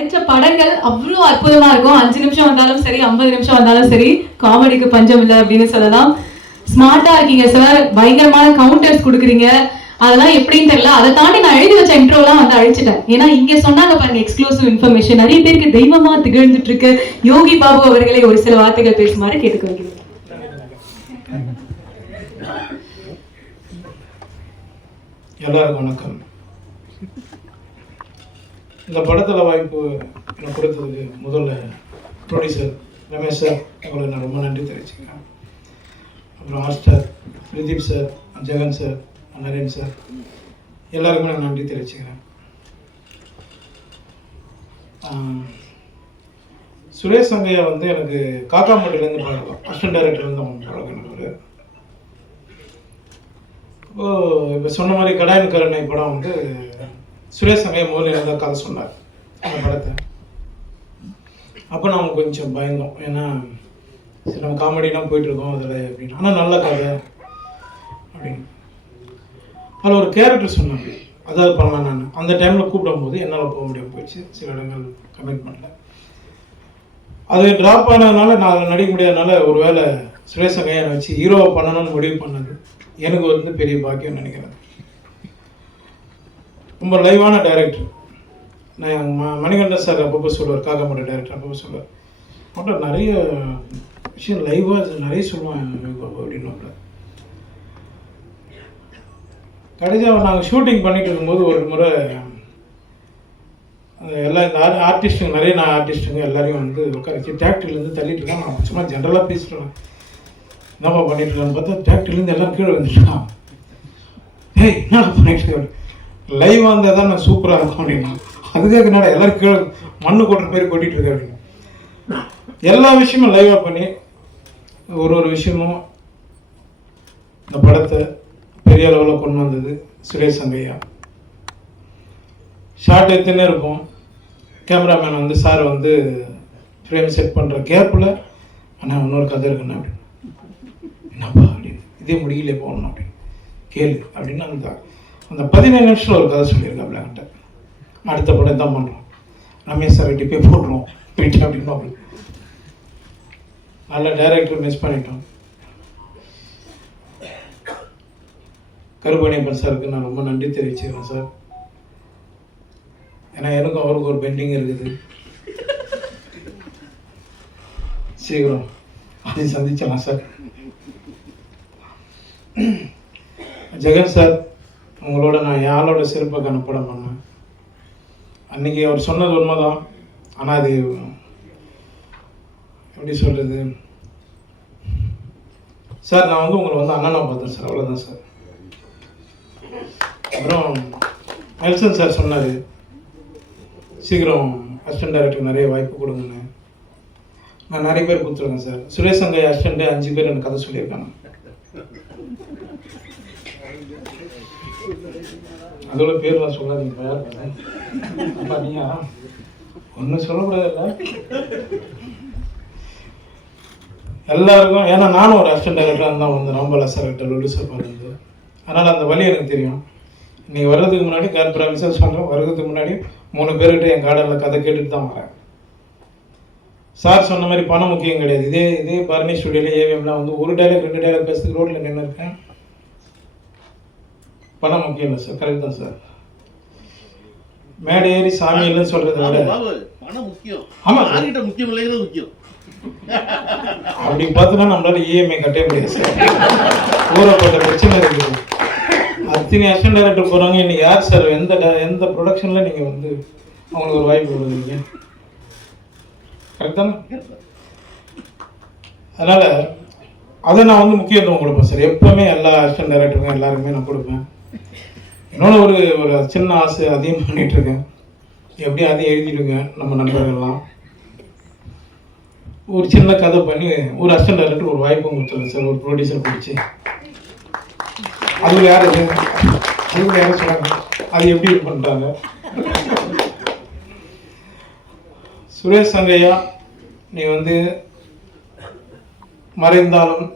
நடிச்ச படங்கள் அவ்வளோ அற்புதமா இருக்கும். 5 நிமிஷம் வந்தாலும் சரி, 50 நிமிஷம் வந்தாலும் சரி, காமெடிக்கு பஞ்சம் இல்லை அப்படின்னு சொல்லலாம். ஸ்மார்ட்டா இருக்கீங்க சார், பயங்கரமான கவுண்டர்ஸ் கொடுக்குறீங்க. அதெல்லாம் எப்படின்னு தெரியல. அதை தாண்டி நான் எழுதி வச்ச இன்ட்ரோலாம் வந்து அழிச்சிட்டேன். ஏன்னா இங்க சொன்னாங்க பாருங்க எக்ஸ்க்ளூசிவ் இன்ஃபர்மேஷன். நிறைய பேருக்கு தெய்வமா திகழ்ந்துட்டு இருக்க யோகி பாபு அவர்களை ஒரு சில வார்த்தைகள் பேசுமாறு கேட்டுக்கொள்கிறேன். எல்லாருக்கும் வணக்கம். இந்த படத்தில் வாய்ப்பு எனக்கு கொடுத்ததுக்கு முதல்ல ப்ரொடியூசர் ரமேஷ் சார் அவங்களுக்கு நான் ரொம்ப நன்றி தெரிவிச்சுக்கிறேன். அப்புறம் master Pradeep sir, Jagan sir, Naren sir, எல்லாருக்குமே நான் நன்றி தெரிவிச்சுக்கிறேன். சுரேஷ் சங்கையா வந்து எனக்கு காக்காமட்டிலேருந்து பழக்கம், அசிஸ்டன்ட் டைரக்டர்லேருந்து அவங்க பழக்கம் எனக்கு. இப்போ சொன்ன மாதிரி கடாயின் கருணை படம் வந்து சுரேஷ் சங்கையா முதல்ல எனக்கு கதை சொன்னார் அந்த படத்தை. அப்போ நம்ம கொஞ்சம் பயந்தோம், ஏன்னா சரி நம்ம காமெடிலாம் போயிட்டுருக்கோம் அதில் அப்படின்னு. ஆனால் நல்ல கதை அப்படின்னு அதில் ஒரு கேரக்டர் சொன்னாங்க, அதாவது பண்ணலாம். நான் அந்த டைமில் கூப்பிடும்போது என்னால் போக முடியாமல் போயிடுச்சு, சில இடங்கள் கமிட்மெண்ட்டில். அது ட்ராப் ஆனதுனால நான் நடிக்க முடியாதனால ஒரு வேளை சுரேஷ் சங்கையா வச்சு ஹீரோவை பண்ணணும்னு முடிவு பண்ணது எனக்கு வந்து பெரிய பாக்கியம் நினைக்கிறேன். ரொம்ப லைவான டைரக்டர். நான் மணிகண்டன் சார் அப்பப்போ சொல்லுவார், காக்காமட்ட டைரக்டர் அப்பப்போ சொல்லுவார், மட்டும் நிறைய விஷயம் லைவாக நிறைய சொல்லுவான் அப்படின்னு. கடைசியாக நாங்கள் ஷூட்டிங் பண்ணிட்டு இருக்கும்போது ஒரு முறை எல்லா இந்த ஆர்டிஸ்ட்டுங்க நிறைய ஆர்டிஸ்ட்டுங்க எல்லாரையும் வந்து உட்காரிச்சு டிராக்டர்லேருந்து தள்ளிட்டு இருக்கான். நான் சும்மா ஜென்ரலாக பேசிட்டுருவேன், என்னப்பா பண்ணிட்டு இருக்கான்னு பார்த்தா டிராக்டர்லேருந்து எல்லாம் கீழே வந்துட்டான். ஏய் என்ன பண்ணிட்டு லைவாக இருந்தால் தான் நான் சூப்பராக இருக்கும் அப்படின்னா, அதுக்காக என்னடா எல்லோரும் கீழே மண்ணு கொட்டுற மாரி கொட்டிகிட்டு இருக்கேன் அப்படின்னு. எல்லா விஷயமும் லைவாக பண்ணி ஒரு விஷயமும் இந்த படத்தை பெரிய அளவில் கொண்டு வந்தது சுரேஷ் சங்கையா. ஷார்ட் எடுத்துன்னே இருப்போம், கேமராமேன் வந்து சார் வந்து ஃப்ரேம் செட் பண்ணுற கேப்பில் ஆனால் இன்னொரு கதை இருக்குண்ணா அப்படின்னு, என்னப்பா அப்படின்னு, இதே முடியல போகணும் அப்படின்னு கேளு அப்படின்னு அந்த 15 நிமிஷத்தில் ஒரு கதை சொல்லியிருக்காப்ல என்கிட்ட. அடுத்த படம் தான் பண்ணுறோம், ரமேஷ் சார் கிட்டே போய் போட்டுருவோம் போயிட்டு அப்படின்னு. அப்படி நல்ல டைரக்டர் மிஸ் பண்ணிட்டோம். கருப்பணியப்பன் சாருக்கு நான் ரொம்ப நன்றி தெரிவிச்சுக்கிறேன் சார். ஏன்னா எனக்கும் அவருக்கு ஒரு பெண்டிங் இருக்குது, சீக்கிரம் அதை சந்திச்சலாம் சார். ஜெகன் சார், உங்களோட நான் யாரோட சிறப்பாக கணப்படம் பண்ணேன். அன்றைக்கி அவர் சொன்னது உண்மைதான், ஆனால் அது எப்படி சொல்கிறது சார், நான் வந்து உங்களை வந்து அண்ணனா பார்த்தேன் சார், அவ்வளோதான் சார். அப்புறம் நெல்சன் சார் சொன்னார், சீக்கிரம் அசிஸ்டன்ட் டைரக்டர் நிறைய வாய்ப்பு கொடுங்கன்னு. நான் நிறைய பேர் கொடுத்துருக்கேன் சார். சுரேஷ் சங்கையா அசிஸ்டண்ட்டு 5 பேர் எனக்கு கதை சொல்லியிருக்காங்க. அதோட பேர்லாம் சொல்லாதீங்க, யார் பார்த்தீங்க ஒன்றும் சொல்லக்கூடாதுல்ல எல்லாருக்கும். ஏன்னா நானும் ஒரு அசிஸ்டன்ட் டைரக்டராக இருந்தால் வந்து ரொம்ப சார் லொல்லு சார் பார்த்து, அதனால் அந்த வழி எனக்கு தெரியும். இன்றைக்கி வர்றதுக்கு முன்னாடி ப்ராமிஸாக சொல்கிறேன், வர்றதுக்கு முன்னாடி 3 பேர்கிட்ட என் கார்டனில் கதை கேட்டுட்டு தான் வரேன். சார் சொன்ன மாதிரி பணம் முக்கியம் கிடையாது. இதே பரணி ஸ்டுடியோவில் ஏவிஎம்லாம் வந்து ஒரு டைலாக் 2 டைலாக் பேசுறதுக்கு ரோட்டில் நின்று இருக்கேன். பணம் முக்கியம் இல்லை சார், கரெக்ட் தான் சார். மேடை ஏறி சாமி இல்லைன்னு சொல்கிறத விட பணம் முக்கியம். ஆமாம், முக்கியம் இல்லைங்கிறது முக்கியம். அப்படி பார்த்தோன்னா நம்மளால இஎம்ஐ கட்டவே முடியாது சார், ஊறப்பட்ட பிரச்சனை இருக்குது. அத்தனை அசிஸ்டன்ட் டைரக்டர் போகிறாங்க, இன்னைக்கு யார் சார் எந்த ப்ரொடக்ஷனில் நீங்கள் வந்து அவங்களுக்கு ஒரு வாய்ப்பு கொடுக்குறீங்க, கரெக்ட் தானே? அதனால் அதை நான் வந்து முக்கியத்துவம் கொடுப்பேன் சார். எப்போவுமே எல்லா அசிஸ்டன்ட் டைரக்டருக்கும் எல்லாருக்குமே நான் கொடுப்பேன். இன்னொன்று ஒரு சின்ன ஆசை அதையும் பண்ணிகிட்ருக்கேன், எப்படியும் அதையும் எழுதிடுங்க நம்ம நண்பர்கள்லாம். ஒரு சின்ன கதை பண்ணி ஒரு அசிஸ்டன்ட் டைரக்டர் ஒரு வாய்ப்பும் கொடுத்துருங்க சார், ஒரு ப்ரொடியூசர் பிடிச்சி. அதுக்கு யார் சொல்கிறாங்க, அது எப்படி இது பண்ணுறாங்க. சுரேஷ் சங்கையா, நீ வந்து மறைந்தாலும்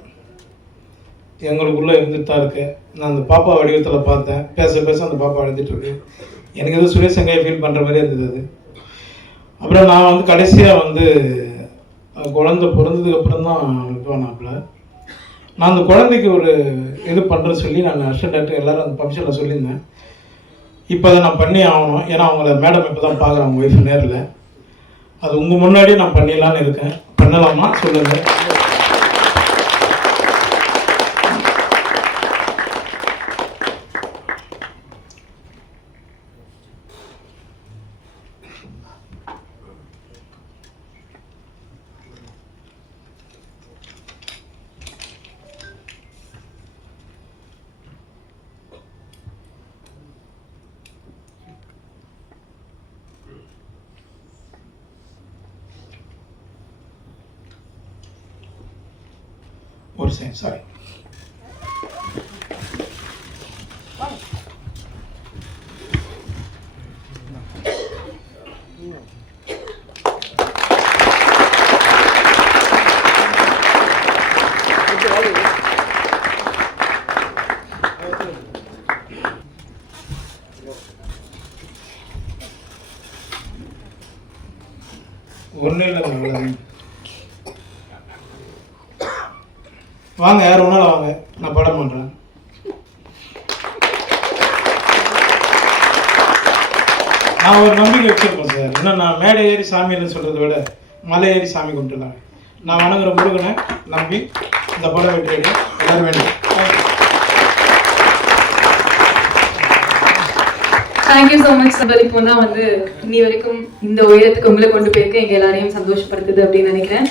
எங்களுக்குள்ளே இருந்துட்டு தான் இருக்கு. நான் அந்த பாப்பா வடிவத்தில் பார்த்தேன், பேச அந்த பாப்பா அழுதுட்டு இருக்கு. எனக்கு எதுவும் சுரேஷ் சங்கையா ஃபீல் பண்ணுற மாதிரியே இருந்தது. அது அப்புறம் நான் வந்து கடைசியாக வந்து குழந்தை பிறந்ததுக்கு அப்புறம் தான் இதுவானாப்புல. நான் அந்த குழந்தைக்கு ஒரு இது பண்ணுறேன்னு சொல்லி நான் அசிஸ்டன்ட் டாக்டர் எல்லோரும் அந்த ஃபங்க்ஷனில் சொல்லியிருந்தேன். இப்போ அதை நான் பண்ணி ஆகணும். ஏன்னா அவங்கள மேடம் இப்போ தான் பார்க்குறாங்க ஒய்ஃப் நேரில். அது உங்கள் முன்னாடியே நான் பண்ணிடலான்னு இருக்கேன். பண்ணலாமா சொல்லுங்கள். ஒரு செகண்ட், சாரி. ஒன்றும் இல்லை, வாங்க, யார் ஒன்றாலும் வாங்க, நான் படம் பண்ணுறேன். நான் ஒரு நம்பிக்கை வச்சுருக்கேன் சார். இன்னும் நான் மேடை ஏறி சாமின்னு சொல்கிறத விட மலை ஏறி சாமி கும்பிட்டுலாம் நான் வணங்குற முருகனை நம்பி இந்த படம் வெற்றி அடைய எல்லாரும் வேண்டும். Thank you so much sir. இப்போ தான் வந்து இன்னி வரைக்கும் இந்த உயரத்துக்கு உங்களை கொண்டு போயிருக்க எங்கள் எல்லாரையும் சந்தோஷப்படுத்துது அப்படின்னு நினைக்கிறேன்.